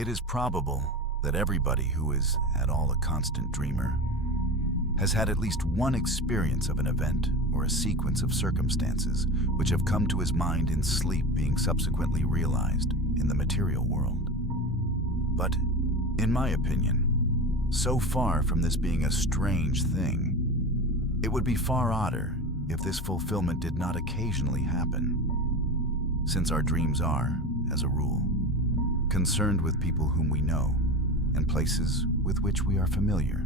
It is probable that everybody who is at all a constant dreamer has had at least one experience of an event or a sequence of circumstances which have come to his mind in sleep being subsequently realized in the material world. But, in my opinion, so far from this being a strange thing, it would be far odder if this fulfillment did not occasionally happen, since our dreams are, as a rule, concerned with people whom we know and places with which we are familiar,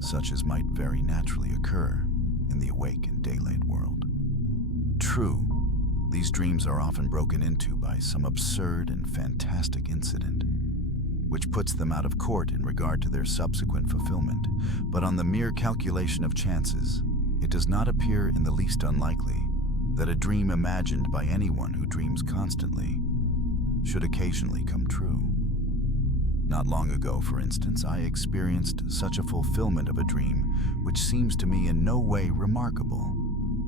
such as might very naturally occur in the awake and daylight world. True, these dreams are often broken into by some absurd and fantastic incident, which puts them out of court in regard to their subsequent fulfillment, but on the mere calculation of chances, it does not appear in the least unlikely that a dream imagined by anyone who dreams constantly should occasionally come true. Not long ago, for instance, I experienced such a fulfillment of a dream which seems to me in no way remarkable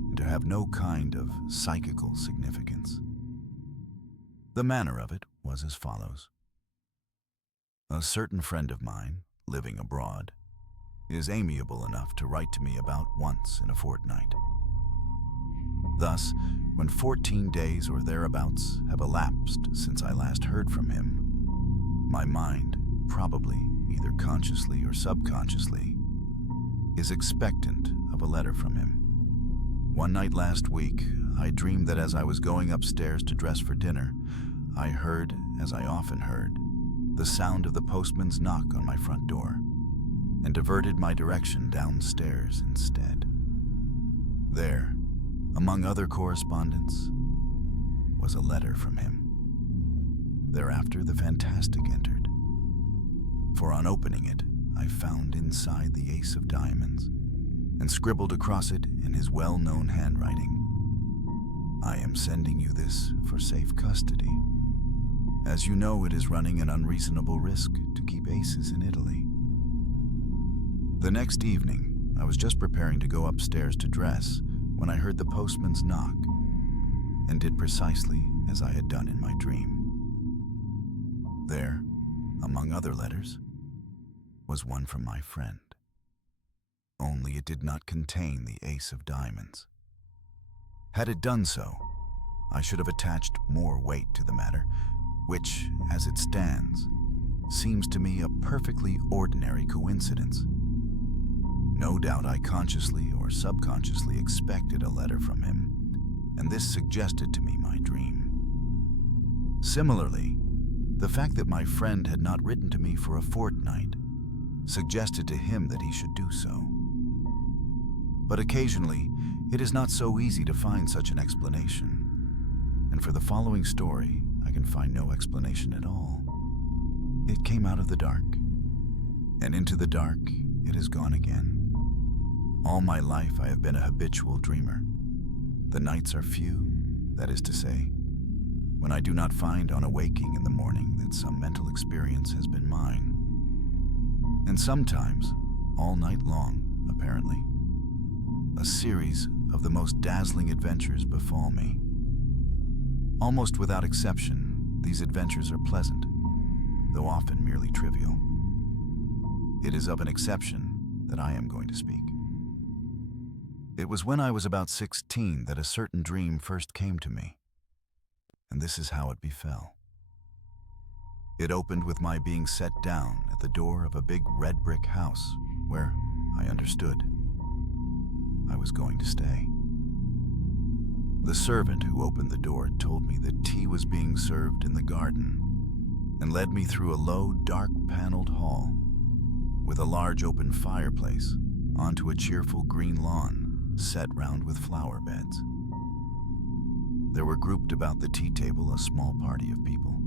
and to have no kind of psychical significance. The manner of it was as follows. A certain friend of mine, living abroad, is amiable enough to write to me about once in a fortnight. Thus, when 14 days or thereabouts have elapsed since I last heard from him, my mind, probably either consciously or subconsciously, is expectant of a letter from him. One night last week, I dreamed that as I was going upstairs to dress for dinner, I heard, as I often heard, the sound of the postman's knock on my front door, and diverted my direction downstairs instead. There, among other correspondence, was a letter from him. Thereafter, the fantastic entered, for on opening it, I found inside the ace of diamonds, and scribbled across it in his well-known handwriting, "I am sending you this for safe custody. As you know, it is running an unreasonable risk to keep aces in Italy." The next evening, I was just preparing to go upstairs to dress when I heard the postman's knock, and did precisely as I had done in my dream. There, among other letters, was one from my friend. Only it did not contain the ace of diamonds. Had it done so, I should have attached more weight to the matter, which, as it stands, seems to me a perfectly ordinary coincidence. No doubt I consciously or subconsciously expected a letter from him, and this suggested to me my dream. Similarly, the fact that my friend had not written to me for a fortnight suggested to him that he should do so. But occasionally, it is not so easy to find such an explanation, and for the following story, I can find no explanation at all. It came out of the dark, and into the dark it has gone again. All my life I have been a habitual dreamer. The nights are few, that is to say, when I do not find on awaking in the morning that some mental experience has been mine. And sometimes, all night long, apparently, a series of the most dazzling adventures befall me. Almost without exception, these adventures are pleasant, though often merely trivial. It is of an exception that I am going to speak. It was when I was about 16 that a certain dream first came to me, and this is how it befell. It opened with my being set down at the door of a big red brick house where, I understood, I was going to stay. The servant who opened the door told me that tea was being served in the garden and led me through a low, dark-paneled hall with a large open fireplace onto a cheerful green lawn set round with flower beds. There were grouped about the tea table a small party of people,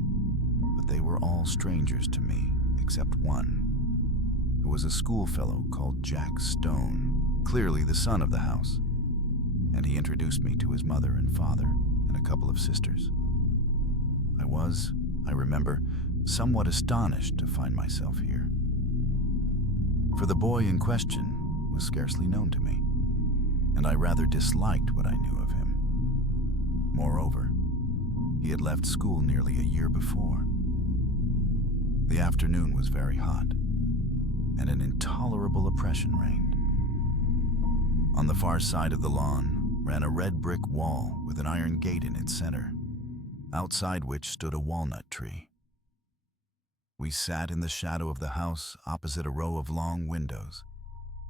but they were all strangers to me except one, who was a schoolfellow called Jack Stone, clearly the son of the house, and he introduced me to his mother and father and a couple of sisters. I remember, somewhat astonished to find myself here, for the boy in question was scarcely known to me, and I rather disliked what I knew of him. Moreover, he had left school nearly a year before. The afternoon was very hot, and an intolerable oppression reigned. On the far side of the lawn ran a red brick wall with an iron gate in its center, outside which stood a walnut tree. We sat in the shadow of the house opposite a row of long windows,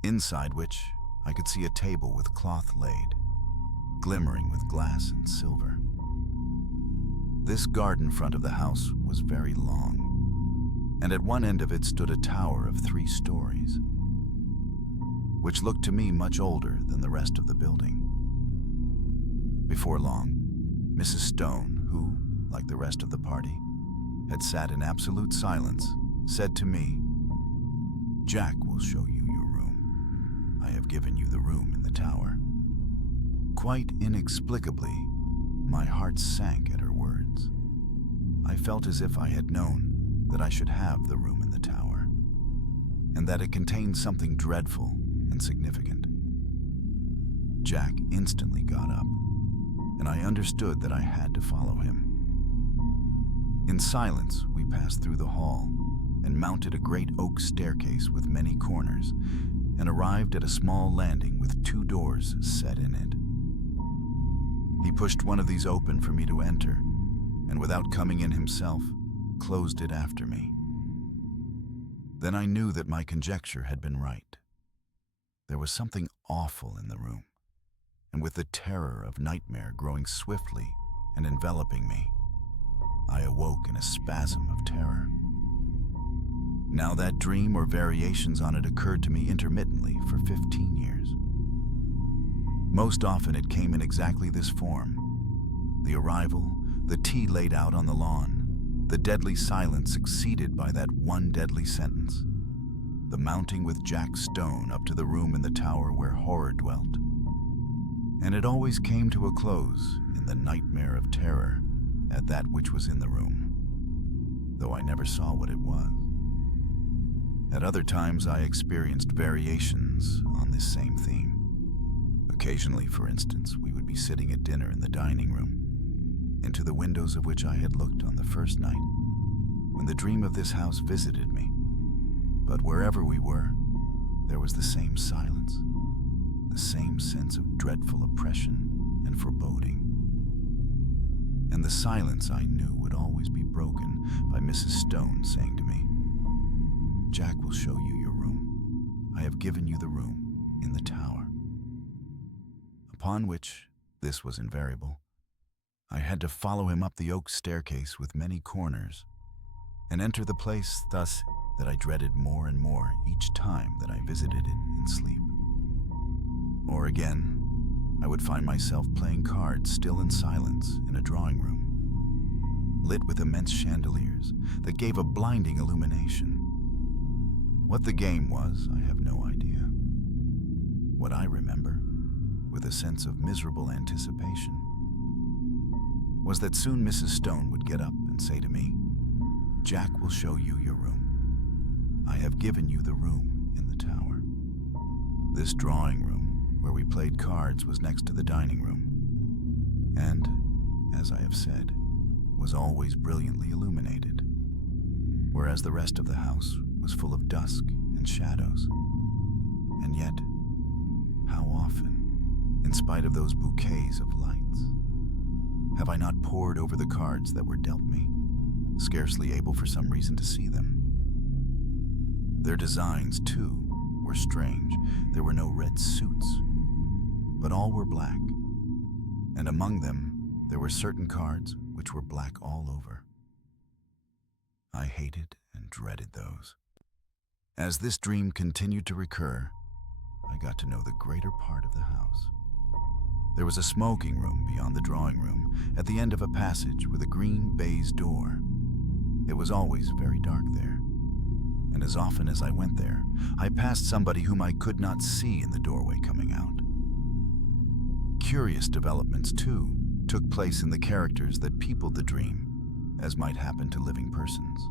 inside which I could see a table with cloth laid, glimmering with glass and silver. This garden front of the house was very long, and at one end of it stood a tower of 3 stories, which looked to me much older than the rest of the building. Before long, Mrs. Stone, who, like the rest of the party, had sat in absolute silence, said to me, "Jack will show you your room. I have given you the room in the tower." Quite inexplicably, my heart sank at her words. I felt as if I had known that I should have the room in the tower, and that it contained something dreadful and significant. Jack instantly got up, and I understood that I had to follow him. In silence, we passed through the hall and mounted a great oak staircase with many corners, and arrived at a small landing with 2 doors set in it. He pushed one of these open for me to enter, and without coming in himself, closed it after me. Then I knew that my conjecture had been right. There was something awful in the room, and with the terror of nightmare growing swiftly and enveloping me, I awoke in a spasm of terror. Now that dream or variations on it occurred to me intermittently for 15 years. Most often it came in exactly this form: the arrival, the tea laid out on the lawn, the deadly silence succeeded by that one deadly sentence, the mounting with Jack Stone up to the room in the tower where horror dwelt. And it always came to a close in the nightmare of terror at that which was in the room, though I never saw what it was. At other times I experienced variations on this same theme. Occasionally, for instance, we would be sitting at dinner in the dining room, into the windows of which I had looked on the first night, when the dream of this house visited me. But wherever we were, there was the same silence, the same sense of dreadful oppression and foreboding. And the silence, I knew, would always be broken by Mrs. Stone saying to me, "Jack will show you your room. I have given you the room in the tower." Upon which, this was invariable, I had to follow him up the oak staircase with many corners, and enter the place thus that I dreaded more and more each time that I visited it in sleep. Or again, I would find myself playing cards still in silence in a drawing room, lit with immense chandeliers that gave a blinding illumination. What the game was, I have no idea. What I remember, with a sense of miserable anticipation, was that soon Mrs. Stone would get up and say to me, "Jack will show you your room. I have given you the room in the tower." This drawing room, where we played cards, was next to the dining room, and, as I have said, was always brilliantly illuminated, whereas the rest of the house was full of dusk and shadows. And yet, how often, in spite of those bouquets of lights, have I not pored over the cards that were dealt me, scarcely able for some reason to see them? Their designs, too, were strange. There were no red suits, but all were black, and among them there were certain cards which were black all over. I hated and dreaded those. As this dream continued to recur, I got to know the greater part of the house. There was a smoking room beyond the drawing room, at the end of a passage with a green baize door. It was always very dark there, and as often as I went there, I passed somebody whom I could not see in the doorway coming out. Curious developments, too, took place in the characters that peopled the dream, as might happen to living persons.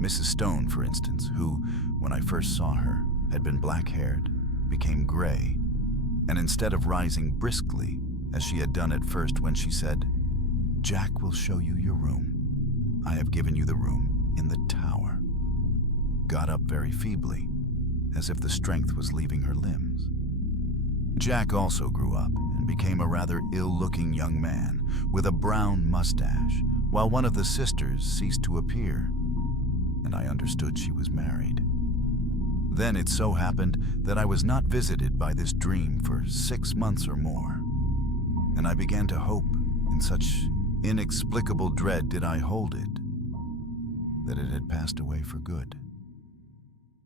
Mrs. Stone, for instance, who, when I first saw her, had been black-haired, became gray, and instead of rising briskly, as she had done at first when she said, "Jack will show you your room. I have given you the room in the tower, got up very feebly, as if the strength was leaving her limbs. Jack also grew up and became a rather ill-looking young man with a brown mustache, while one of the sisters ceased to appear, and I understood she was married. Then it so happened that I was not visited by this dream for 6 months or more, and I began to hope, in such inexplicable dread did I hold it, that it had passed away for good.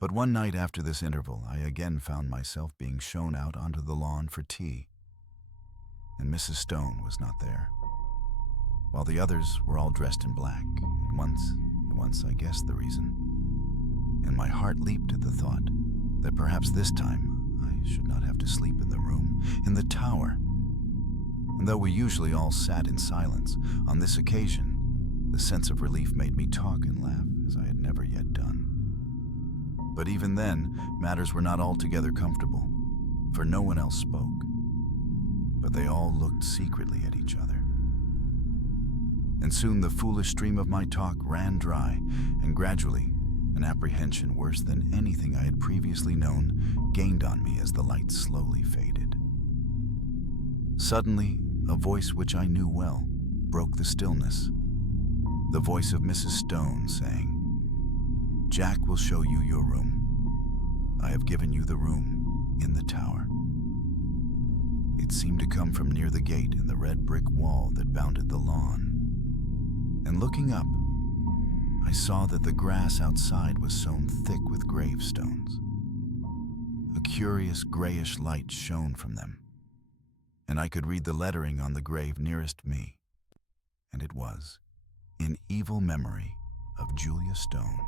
But one night after this interval, I again found myself being shown out onto the lawn for tea, and Mrs. Stone was not there, while the others were all dressed in black. At once I guessed the reason, and my heart leaped at the thought that perhaps this time I should not have to sleep in the room, in the tower. And though we usually all sat in silence, on this occasion, the sense of relief made me talk and laugh as I had never yet done. But even then, matters were not altogether comfortable, for no one else spoke, but they all looked secretly at each other. And soon the foolish stream of my talk ran dry, and gradually, an apprehension worse than anything I had previously known gained on me as the light slowly faded. Suddenly, a voice which I knew well broke the stillness, the voice of Mrs. Stone saying, "Jack will show you your room. I have given you the room in the tower." It seemed to come from near the gate in the red brick wall that bounded the lawn. And looking up, I saw that the grass outside was sown thick with gravestones. A curious grayish light shone from them, and I could read the lettering on the grave nearest me, and it was, "In evil memory of Julia Stone."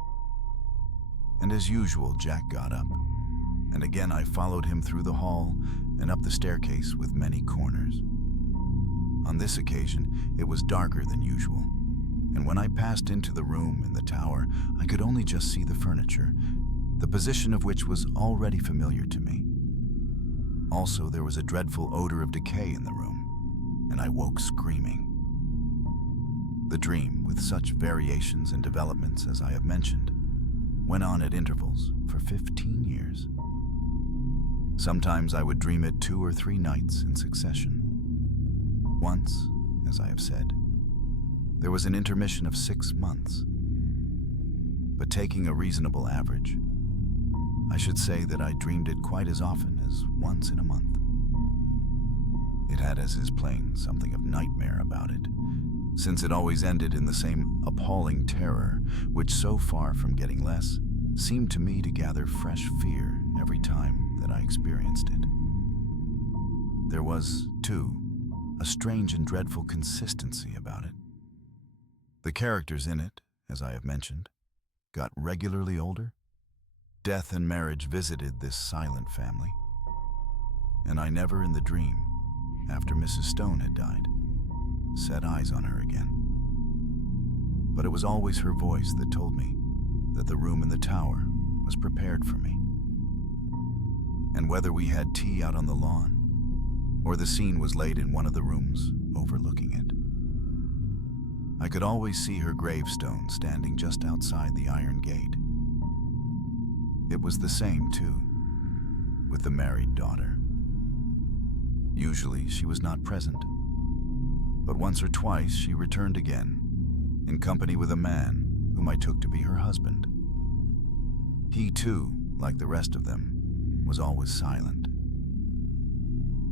And as usual, Jack got up, and again I followed him through the hall and up the staircase with many corners. On this occasion, it was darker than usual, and when I passed into the room in the tower, I could only just see the furniture, the position of which was already familiar to me. Also, there was a dreadful odor of decay in the room, and I woke screaming. The dream, with such variations and developments as I have mentioned, went on at intervals for 15 years. Sometimes I would dream it 2 or 3 nights in succession. Once, as I have said, there was an intermission of 6 months. But taking a reasonable average, I should say that I dreamed it quite as often as once in a month. It had, as is plain, something of nightmare about it, since it always ended in the same appalling terror, which, so far from getting less, seemed to me to gather fresh fear every time that I experienced it. There was, too, a strange and dreadful consistency about it. The characters in it, as I have mentioned, got regularly older. Death and marriage visited this silent family, and I never in the dream, after Mrs. Stone had died, set eyes on her again. But it was always her voice that told me that the room in the tower was prepared for me. And whether we had tea out on the lawn, or the scene was laid in one of the rooms overlooking it, I could always see her gravestone standing just outside the iron gate. It was the same, too, with the married daughter. Usually she was not present, but once or twice she returned again, in company with a man whom I took to be her husband. He, too, like the rest of them, was always silent.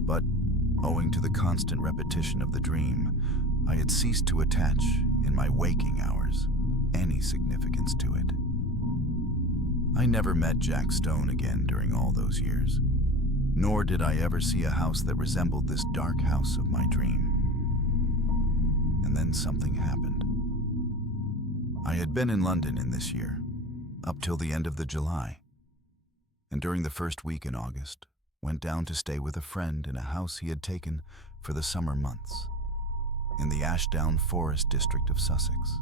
But, owing to the constant repetition of the dream, I had ceased to attach, in my waking hours, any significance to it. I never met Jack Stone again during all those years, nor did I ever see a house that resembled this dark house of my dream. And then something happened. I had been in London in this year, up till the end of the July, and during the first week in August, went down to stay with a friend in a house he had taken for the summer months, in the Ashdown Forest district of Sussex.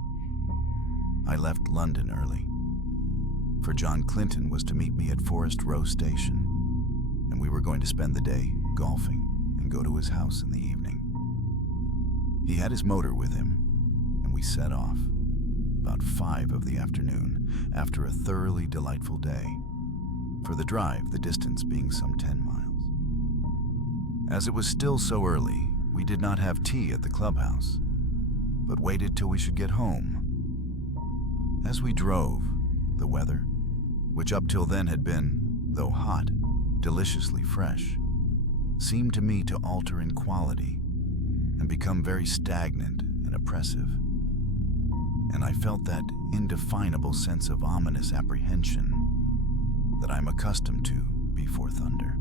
I left London early, for John Clinton was to meet me at Forest Row Station, and we were going to spend the day golfing and go to his house in the evening. He had his motor with him, and we set off, about 5 of the afternoon after a thoroughly delightful day. For the drive, the distance being some 10 miles. As it was still so early, we did not have tea at the clubhouse, but waited till we should get home. As we drove, the weather, which up till then had been, though hot, deliciously fresh, seemed to me to alter in quality and become very stagnant and oppressive. And I felt that indefinable sense of ominous apprehension that I'm accustomed to before thunder.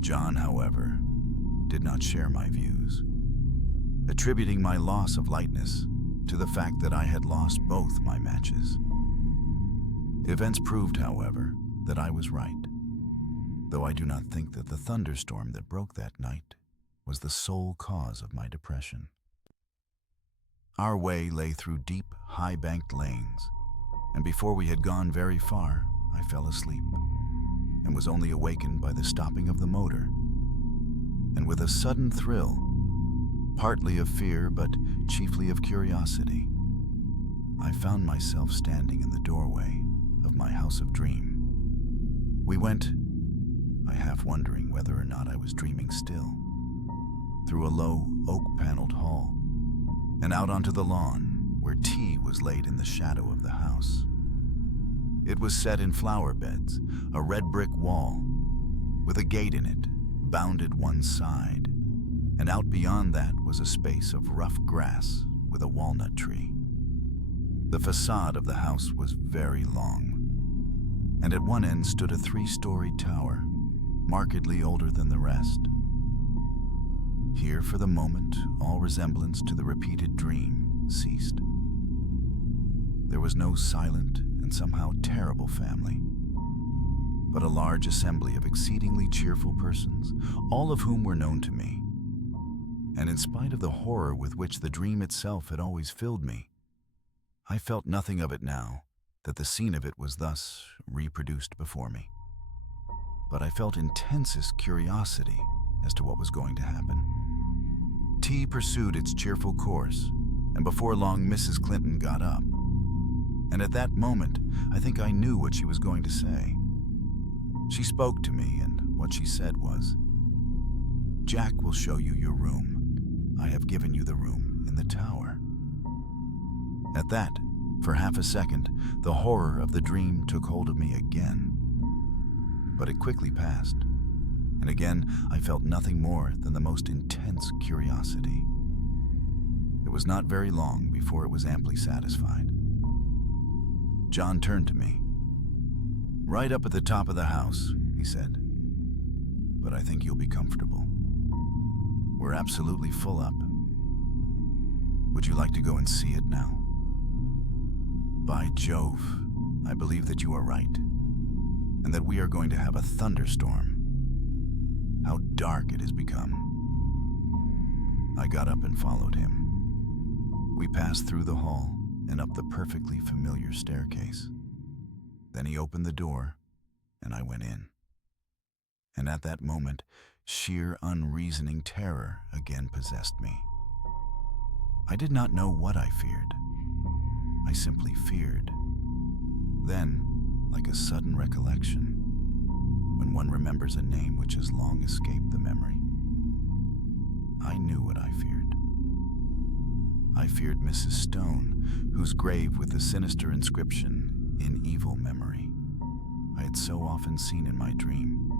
John, however, did not share my views, attributing my loss of lightness to the fact that I had lost both my matches. Events proved, however, that I was right, though I do not think that the thunderstorm that broke that night was the sole cause of my depression. Our way lay through deep, high-banked lanes, and before we had gone very far, I fell asleep and was only awakened by the stopping of the motor. And with a sudden thrill, partly of fear but chiefly of curiosity, I found myself standing in the doorway of my house of dream. We went, I half wondering whether or not I was dreaming still, through a low, oak-paneled hall, and out onto the lawn where tea was laid in the shadow of the house. It was set in flower beds, a red brick wall, with a gate in it, bounded one side, and out beyond that was a space of rough grass with a walnut tree. The facade of the house was very long, and at one end stood a 3-storied tower, markedly older than the rest. Here, for the moment, all resemblance to the repeated dream ceased. There was no silent and somehow terrible family, but a large assembly of exceedingly cheerful persons, all of whom were known to me. And in spite of the horror with which the dream itself had always filled me, I felt nothing of it now that the scene of it was thus reproduced before me. But I felt intensest curiosity as to what was going to happen. Tea pursued its cheerful course, and before long Mrs. Clinton got up. And at that moment, I think I knew what she was going to say. She spoke to me, and what she said was, "Jack will show you your room. I have given you the room in the tower." At that, for half a second, the horror of the dream took hold of me again. But it quickly passed, and again I felt nothing more than the most intense curiosity. It was not very long before it was amply satisfied. John turned to me. "Right up at the top of the house," he said. "But I think you'll be comfortable. We're absolutely full up. Would you like to go and see it now?" By Jove, I believe that you are right, and that we are going to have a thunderstorm. How dark it has become. I got up and followed him. We passed through the hall and up the perfectly familiar staircase. Then he opened the door, and I went in. And at that moment, sheer unreasoning terror again possessed me. I did not know what I feared. I simply feared. Then, like a sudden recollection, when one remembers a name which has long escaped the memory, I knew what I feared. I feared Mrs. Stone, whose grave with the sinister inscription, "In evil memory," I had so often seen in my dream,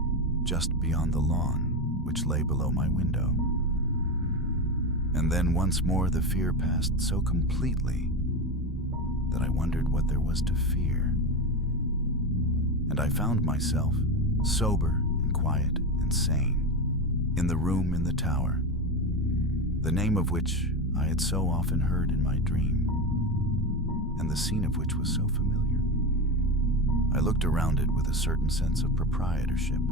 just beyond the lawn which lay below my window. And then once more the fear passed so completely that I wondered what there was to fear. And I found myself, sober and quiet and sane, in the room in the tower, the name of which I had so often heard in my dream, and the scene of which was so familiar. I looked around it with a certain sense of proprietorship,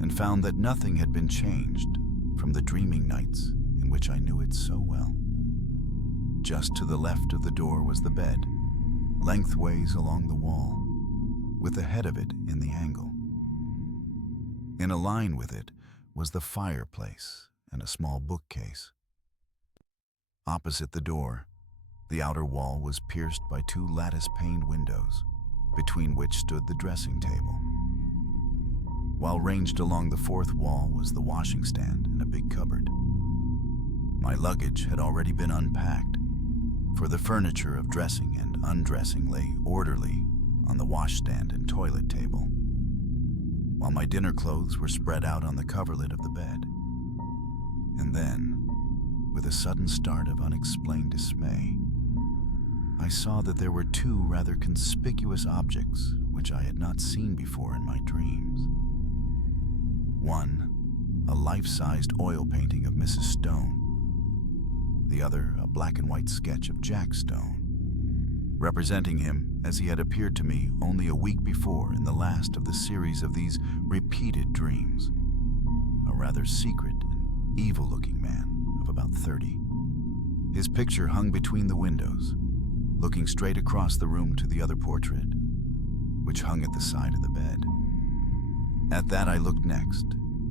and found that nothing had been changed from the dreaming nights in which I knew it so well. Just to the left of the door was the bed, lengthways along the wall, with the head of it in the angle. In a line with it was the fireplace and a small bookcase. Opposite the door, The outer wall was pierced by two lattice-paned windows, between which stood the dressing table. While ranged along the fourth wall was the washing stand and a big cupboard. My luggage had already been unpacked, for the furniture of dressing and undressing lay orderly on the washstand and toilet table, while my dinner clothes were spread out on the coverlet of the bed. And then, with a sudden start of unexplained dismay, I saw that there were two rather conspicuous objects which I had not seen before in my dreams. One, a life-sized oil painting of Mrs. Stone. The other, a black and white sketch of Jack Stone, representing him as he had appeared to me only a week before in the last of the series of these repeated dreams. A rather secret and evil-looking man of about 30. His picture hung between the windows, looking straight across the room to the other portrait, which hung at the side of the bed. At that I looked next,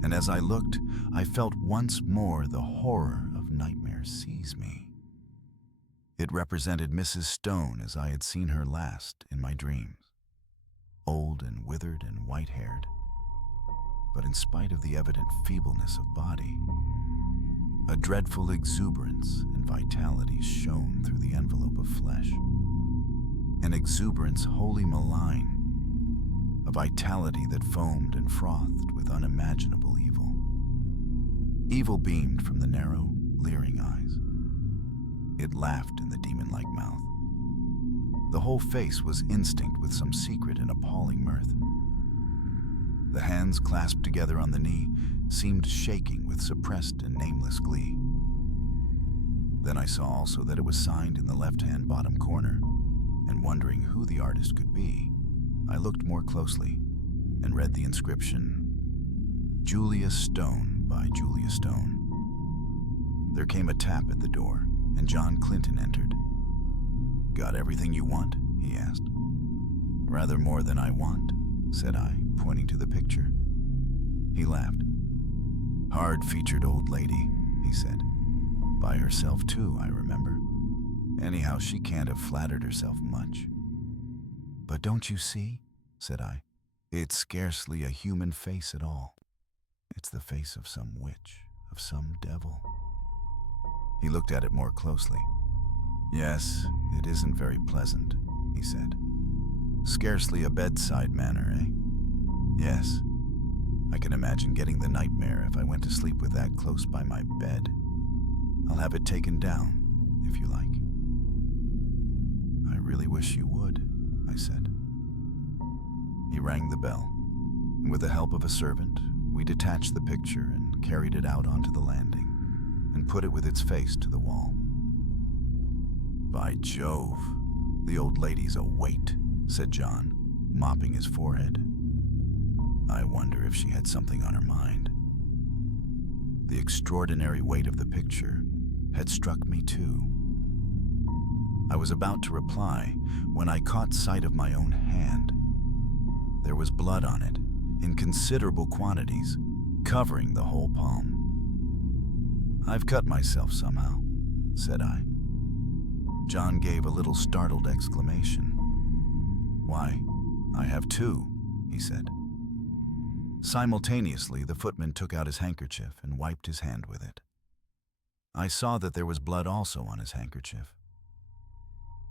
and as I looked, I felt once more the horror of nightmare seize me. It represented Mrs. Stone as I had seen her last in my dreams, old and withered and white-haired, but in spite of the evident feebleness of body, a dreadful exuberance and vitality shone through the envelope of flesh, an exuberance wholly malign, a vitality that foamed and frothed with unimaginable evil. Evil beamed from the narrow, leering eyes. It laughed in the demon-like mouth. The whole face was instinct with some secret and appalling mirth. The hands clasped together on the knee seemed shaking with suppressed and nameless glee. Then I saw also that it was signed in the left-hand bottom corner, and wondering who the artist could be, I looked more closely and read the inscription, "Julia Stone by Julia Stone." There came a tap at the door, and John Clinton entered. "Got everything you want?" he asked. "Rather more than I want," said I, pointing to the picture. He laughed. "Hard-featured old lady," he said. "By herself too, I remember. Anyhow, she can't have flattered herself much." "But don't you see?" said I. "It's scarcely a human face at all. It's the face of some witch, of some devil." He looked at it more closely. "Yes, it isn't very pleasant," he said. "Scarcely a bedside manner, eh? Yes. I can imagine getting the nightmare if I went to sleep with that close by my bed. I'll have it taken down, if you like." "I really wish you would," I said. He rang the bell, and with the help of a servant, we detached the picture and carried it out onto the landing, and put it with its face to the wall. "By Jove, the old lady's a weight," said John, mopping his forehead. "I wonder if she had something on her mind." The extraordinary weight of the picture had struck me too. I was about to reply when I caught sight of my own hand. There was blood on it, in considerable quantities, covering the whole palm. "I've cut myself somehow," said I. John gave a little startled exclamation. "Why, I have too," he said. Simultaneously, the footman took out his handkerchief and wiped his hand with it. I saw that there was blood also on his handkerchief.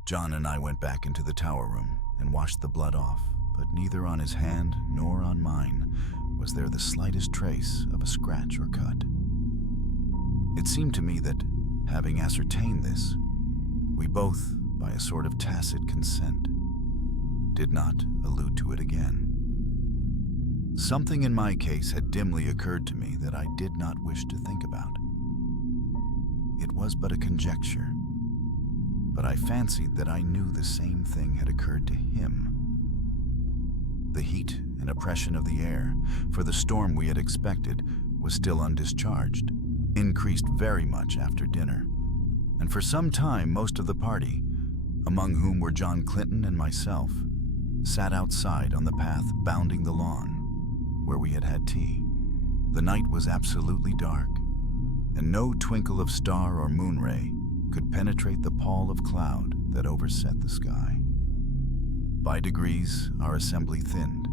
John and I went back into the tower room and washed the blood off, but neither on his hand nor on mine was there the slightest trace of a scratch or cut. It seemed to me that, having ascertained this, we both, by a sort of tacit consent, did not allude to it again. Something in my case had dimly occurred to me that I did not wish to think about. It was but a conjecture, but I fancied that I knew the same thing had occurred to him. The heat and oppression of the air, for the storm we had expected, was still undischarged, increased very much after dinner, and for some time most of the party, among whom were John Clinton and myself, sat outside on the path bounding the lawn, where we had had tea. The night was absolutely dark, and no twinkle of star or moon ray could penetrate the pall of cloud that overset the sky. By degrees, our assembly thinned.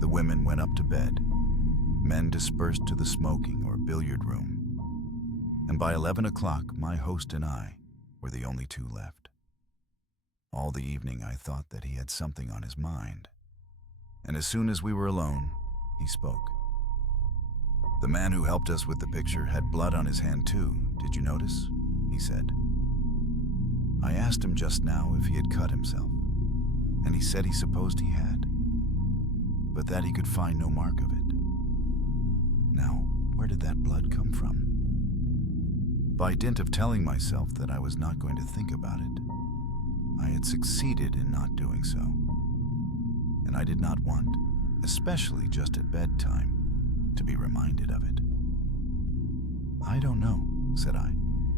The women went up to bed. Men dispersed to the smoking or billiard room. And by 11 o'clock, my host and I were the only two left. All the evening, I thought that he had something on his mind. And as soon as we were alone, he spoke. "The man who helped us with the picture had blood on his hand too, did you notice?" he said. I asked him just now if he had cut himself, and he said he supposed he had, but that he could find no mark of it. Now, where did that blood come from? By dint of telling myself that I was not going to think about it, I had succeeded in not doing so. And I did not want, especially just at bedtime, to be reminded of it. "I don't know," said I,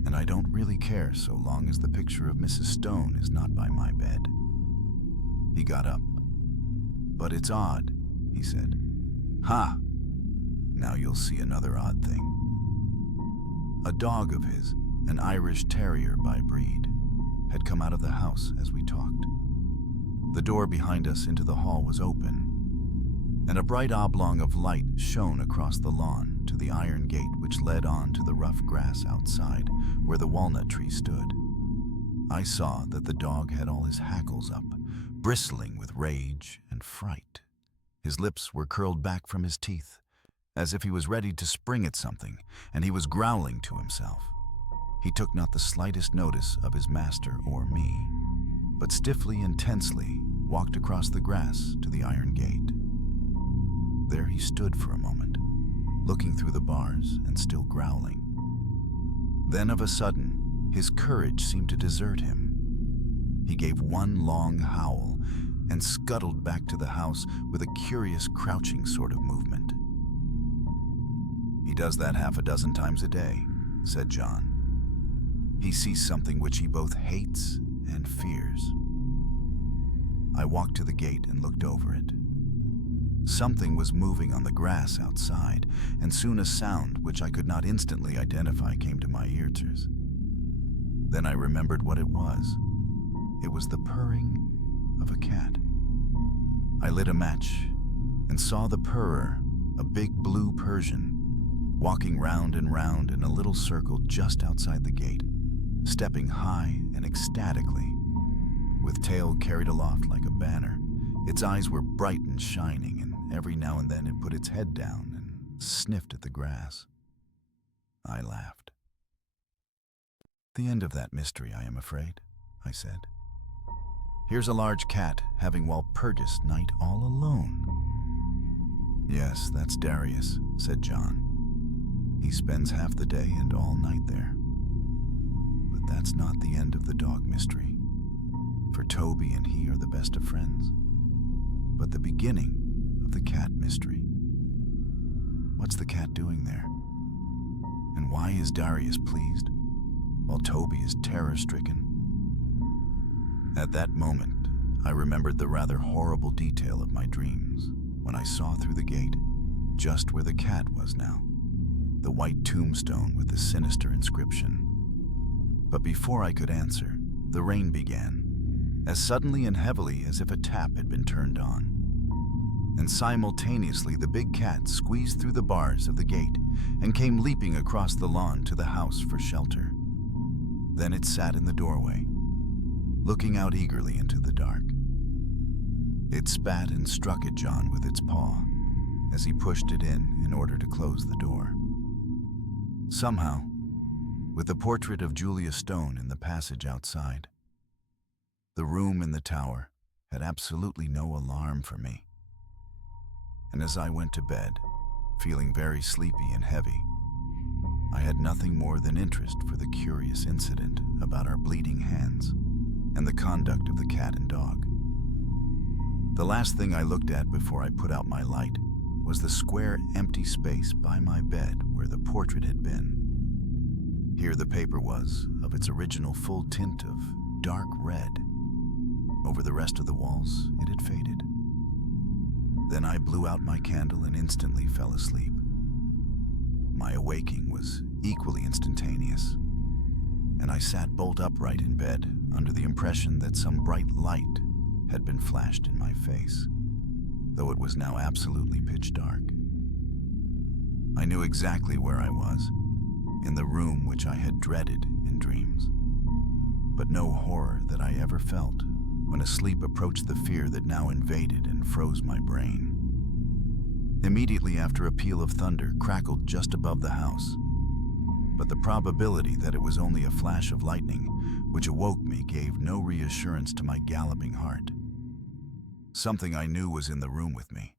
"and I don't really care so long as the picture of Mrs. Stone is not by my bed." He got up. "But it's odd," he said. "Ha! Now you'll see another odd thing." A dog of his, an Irish Terrier by breed, had come out of the house as we talked. The door behind us into the hall was open, and a bright oblong of light shone across the lawn to the iron gate which led on to the rough grass outside where the walnut tree stood. I saw that the dog had all his hackles up, bristling with rage and fright. His lips were curled back from his teeth, as if he was ready to spring at something, and he was growling to himself. He took not the slightest notice of his master or me, but stiffly and tensely walked across the grass to the iron gate. There he stood for a moment, looking through the bars and still growling. Then of a sudden, his courage seemed to desert him. He gave one long howl and scuttled back to the house with a curious crouching sort of movement. "He does that half a dozen times a day," said John. "He sees something which he both hates and fears." I walked to the gate and looked over it. Something was moving on the grass outside, and soon a sound which I could not instantly identify came to my ears. Then I remembered what it was. It was the purring of a cat. I lit a match and saw the purrer, a big blue Persian, walking round and round in a little circle just outside the gate, stepping high and ecstatically, with tail carried aloft like a banner. Its eyes were bright and shining, and every now and then it put its head down and sniffed at the grass. I laughed. "The end of that mystery, I am afraid," I said. "Here's a large cat having Walpurgis night all alone." "Yes, that's Darius," said John. "He spends half the day and all night there." But that's not the end of the dog mystery, for Toby and he are the best of friends, but the beginning of the cat mystery. What's the cat doing there? And why is Darius pleased, while Toby is terror-stricken? At that moment, I remembered the rather horrible detail of my dreams when I saw through the gate, just where the cat was now, the white tombstone with the sinister inscription. But before I could answer, the rain began, as suddenly and heavily as if a tap had been turned on. And simultaneously the big cat squeezed through the bars of the gate and came leaping across the lawn to the house for shelter. Then it sat in the doorway, looking out eagerly into the dark. It spat and struck at John with its paw as he pushed it in order to close the door. Somehow, with the portrait of Julia Stone in the passage outside, the room in the tower had absolutely no alarm for me. And as I went to bed, feeling very sleepy and heavy, I had nothing more than interest for the curious incident about our bleeding hands and the conduct of the cat and dog. The last thing I looked at before I put out my light was the square empty space by my bed where the portrait had been. Here the paper was, of its original full tint of dark red. Over the rest of the walls, it had faded. Then I blew out my candle and instantly fell asleep. My awaking was equally instantaneous. and I sat bolt upright in bed under the impression that some bright light had been flashed in my face, though it was now absolutely pitch dark. I knew exactly where I was, in the room which I had dreaded in dreams. But no horror that I ever felt when asleep approached the fear that now invaded and froze my brain. Immediately after a peal of thunder crackled just above the house, but the probability that it was only a flash of lightning which awoke me gave no reassurance to my galloping heart. Something I knew was in the room with me,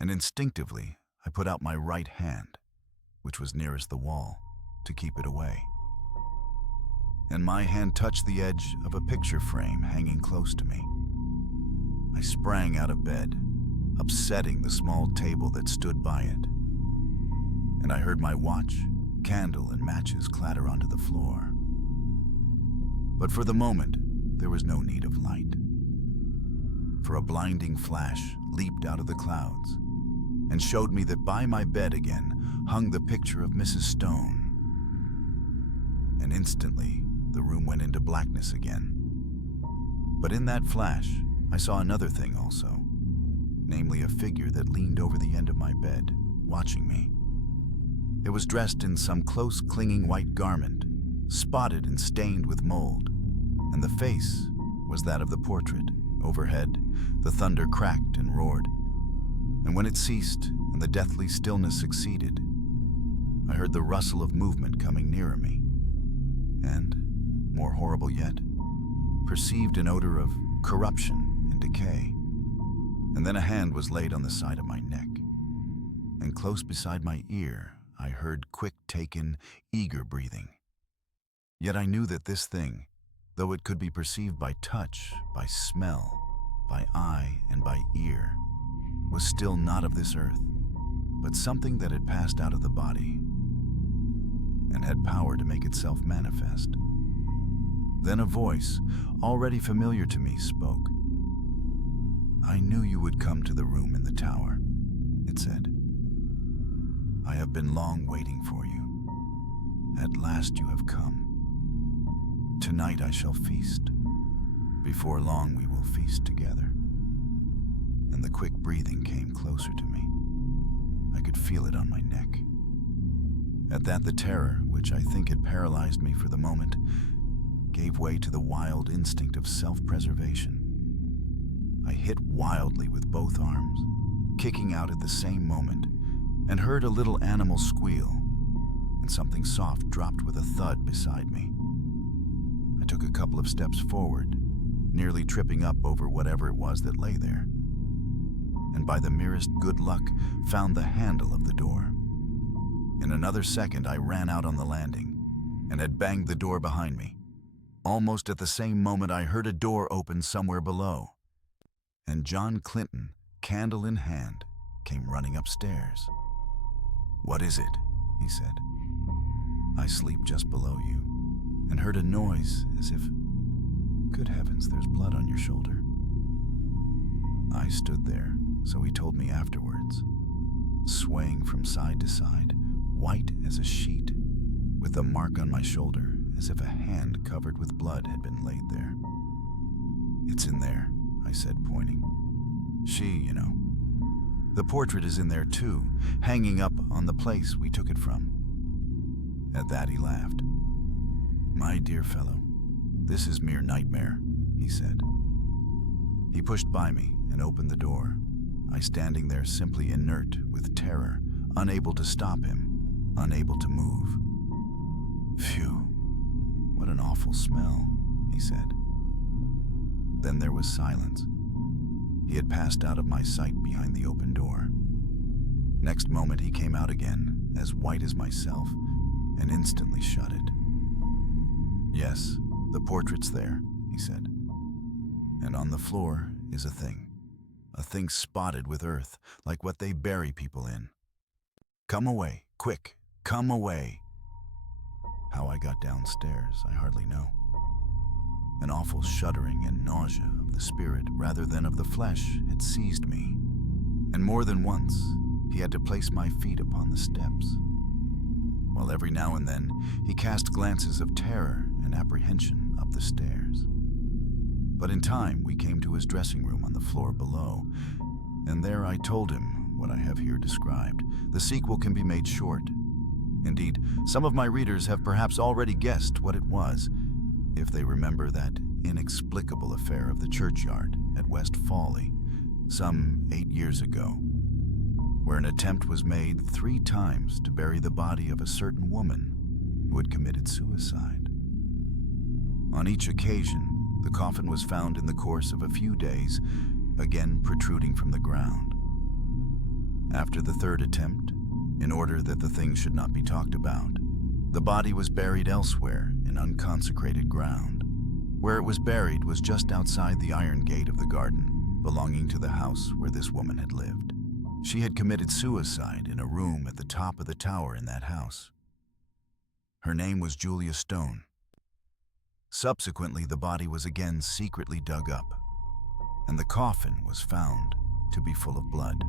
and instinctively I put out my right hand, which was nearest the wall, to keep it away. And my hand touched the edge of a picture frame hanging close to me. I sprang out of bed, upsetting the small table that stood by it, and I heard my watch, candle, and matches clatter onto the floor. But for the moment, there was no need of light, for a blinding flash leaped out of the clouds and showed me that by my bed again hung the picture of Mrs. Stone. And instantly, the room went into blackness again. But in that flash, I saw another thing also, namely a figure that leaned over the end of my bed, watching me. It was dressed in some close clinging white garment, spotted and stained with mold, and the face was that of the portrait. Overhead, the thunder cracked and roared, and when it ceased and the deathly stillness succeeded, I heard the rustle of movement coming nearer me, and, more horrible yet, perceived an odor of corruption and decay. And then a hand was laid on the side of my neck, and close beside my ear I heard quick-taken, eager breathing. Yet I knew that this thing, though it could be perceived by touch, by smell, by eye, and by ear, was still not of this earth, but something that had passed out of the body and had power to make itself manifest. Then a voice, already familiar to me, spoke. "I knew you would come to the room in the tower," it said. "I have been long waiting for you. At last you have come. Tonight I shall feast. Before long we will feast together." And the quick breathing came closer to me. I could feel it on my neck. At that, the terror, which I think had paralyzed me for the moment, gave way to the wild instinct of self-preservation. I hit wildly with both arms, kicking out at the same moment, and heard a little animal squeal, and something soft dropped with a thud beside me. I took a couple of steps forward, nearly tripping up over whatever it was that lay there, and by the merest good luck found the handle of the door. In another second, I ran out on the landing and had banged the door behind me. Almost at the same moment, I heard a door open somewhere below, and John Clinton, candle in hand, came running upstairs. "What is it?" he said. "I sleep just below you, and heard a noise as if... Good heavens, there's blood on your shoulder." I stood there, so he told me afterwards, swaying from side to side, white as a sheet, with the mark on my shoulder as if a hand covered with blood had been laid there. "It's in there," I said, pointing. "She, you know. The portrait is in there too, hanging up on the place we took it from." At that he laughed. "My dear fellow, this is mere nightmare," he said. He pushed by me and opened the door, I standing there simply inert with terror, unable to stop him, unable to move. "Phew, what an awful smell," he said. Then there was silence. He had passed out of my sight behind the open door. Next moment he came out again, as white as myself, and instantly shut it. "Yes, the portrait's there," he said. "And on the floor is a thing spotted with earth, like what they bury people in. Come away, quick, come away." How I got downstairs, I hardly know. An awful shuddering and nausea of the spirit rather than of the flesh had seized me, and more than once he had to place my feet upon the steps, while every now and then he cast glances of terror and apprehension up the stairs. But in time, we came to his dressing room on the floor below, and there I told him what I have here described. The sequel can be made short. Indeed, some of my readers have perhaps already guessed what it was, if they remember that inexplicable affair of the churchyard at West Fawley, some 8 years ago, where an attempt was made 3 times to bury the body of a certain woman who had committed suicide. On each occasion, the coffin was found in the course of a few days, again protruding from the ground. After the 3rd attempt, in order that the thing should not be talked about, the body was buried elsewhere in unconsecrated ground. Where it was buried was just outside the iron gate of the garden, belonging to the house where this woman had lived. She had committed suicide in a room at the top of the tower in that house. Her name was Julia Stone. Subsequently, the body was again secretly dug up, and the coffin was found to be full of blood.